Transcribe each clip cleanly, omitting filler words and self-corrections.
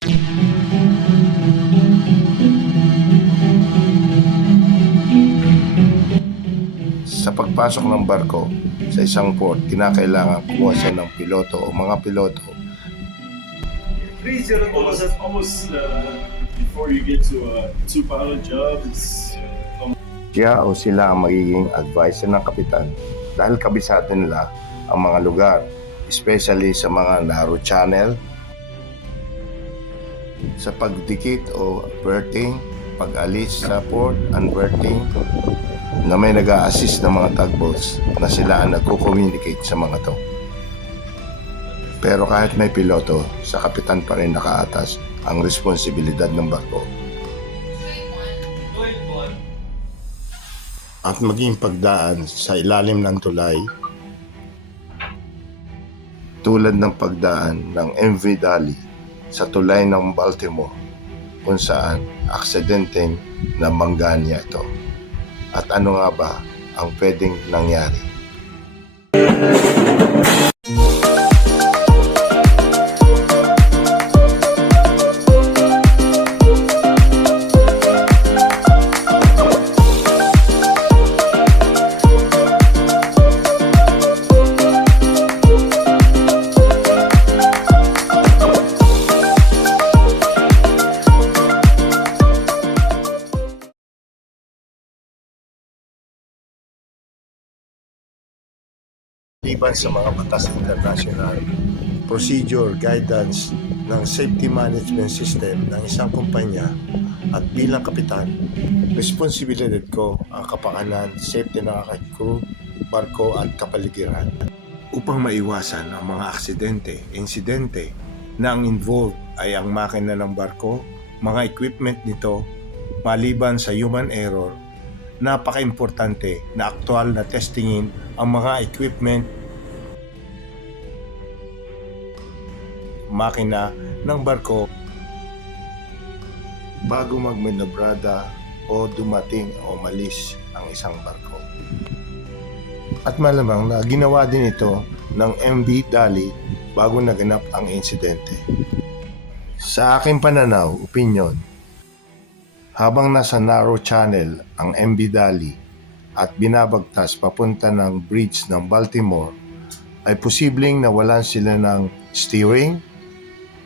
Sa pagpasok ng barko sa isang port, kinakailangan kumuha siya ng piloto o mga piloto. 302 was almost before you get to a two-pilot job. Siya o sila ang magiging advisor ng kapitan dahil kabisado nila ang mga lugar, especially sa mga narrow channel, sa pagdikit o berthing, pag-alis sa port, unberthing, na may nag-a-assist ng mga tugboats na sila ang nagko-communicate sa mga to. Pero kahit may piloto, sa kapitan pa rin nakaatas ang responsibilidad ng barko. At maging pagdaan sa ilalim ng tulay, tulad ng pagdaan ng MV Dali sa tulay ng Baltimore, kung saan aksidenteng namangga niya ito. At ano nga ba ang pwedeng nangyari? Liban sa mga batas international, procedure, guidance ng safety management system ng isang kumpanya at bilang kapitan, responsibilidad ko ang kapakanan, safety ng aking crew, barko at kapaligiran upang maiwasan ang mga insidente na ang involved ay ang makina ng barko, mga equipment nito, maliban sa human error. Napaka-importante na aktual na testingin ang mga equipment, makina ng barko bago magmanobrada o dumating o malis ang isang barko. At malamang na ginawa din ito ng MV Dali bago naganap ang insidente. Sa aking pananaw, opinion, habang nasa narrow channel ang MV Dali at binabagtas papunta ng bridge ng Baltimore, ay posibleng nawalan sila ng steering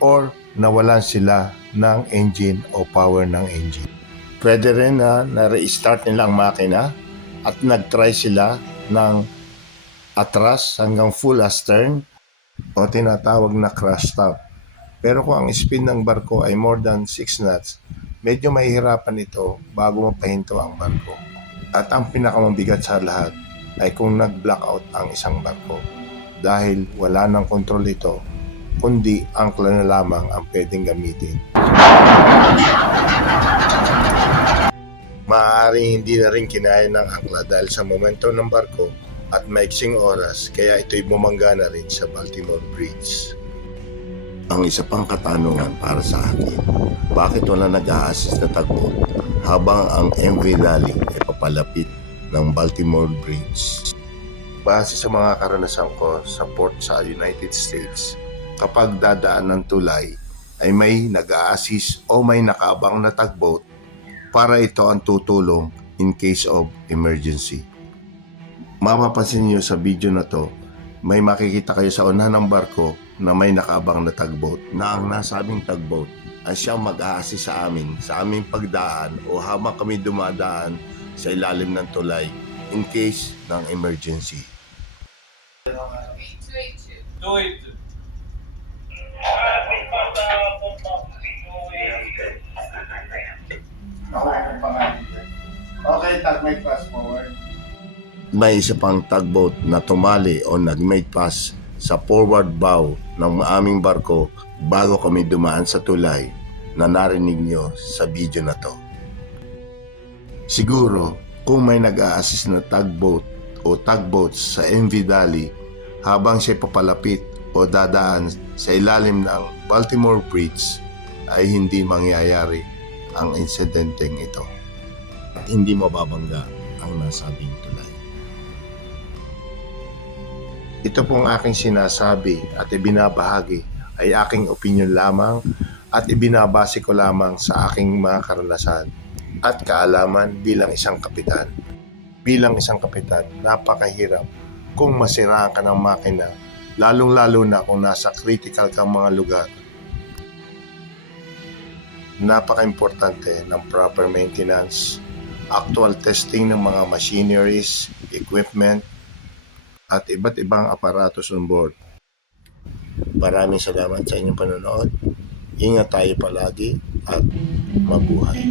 or nawalan sila ng engine o power ng engine. Pwede rin na na-restart nila ang makina at nag-try sila ng atras hanggang full astern o tinatawag na crash stop. Pero kung ang speed ng barko ay more than 6 knots, medyo mahihirapan ito bago mapahinto ang barko. At ang pinakamabigat sa lahat ay kung nag-blackout ang isang barko dahil wala nang kontrol ito, kundi angkla na lamang ang pwedeng gamitin. Maaaring hindi na rin kinaya ng angkla dahil sa momento ng barko at maiksing oras, kaya ito'y bumangga na rin sa Baltimore Bridge. Ang isa pang katanungan para sa akin, bakit wala nag-a-assist na tugboat habang ang MV Dali ay papalapit ng Baltimore Bridge? Base sa mga karanasan ko sa port sa United States, kapag dadaan ng tulay ay may nag-a-assist o may nakaabang na tugboat para ito ang tutulong in case of emergency. Mapapansin niyo sa video na to, may makikita kayo sa unahan ng barko na may nakaabang na tugboat na ang nasabing tugboat ay siyang mag-a-assist sa aming pagdaan o habang kami dumadaan sa ilalim ng tulay in case ng emergency. 282. Okay, tugmate fast forward. May isa pang tugboat na tumali o nag-make pass sa forward bow ng aming barko bago kami dumaan sa tulay na narinig nyo sa video na to. Siguro, kung may nag-a-assist na tugboat o tugboats sa MV Dali habang siya papalapit o dadaan sa ilalim ng Baltimore Bridge, ay hindi mangyayari ang insidenteng ito at hindi mababangga ang nasabing tulay. Ito pong aking sinasabi at ibinabahagi ay aking opinion lamang at ibinabase ko lamang sa aking mga karanasan at kaalaman bilang isang kapitan. Bilang isang kapitan, napakahirap kung masiraan ka ng makina, lalong-lalo na kung nasa critical kang mga lugar. Napaka-importante ng proper maintenance, actual testing ng mga machineries, equipment, at iba't ibang aparatos on board. Maraming salamat sa inyong panonood. Ingat tayo palagi at mabuhay.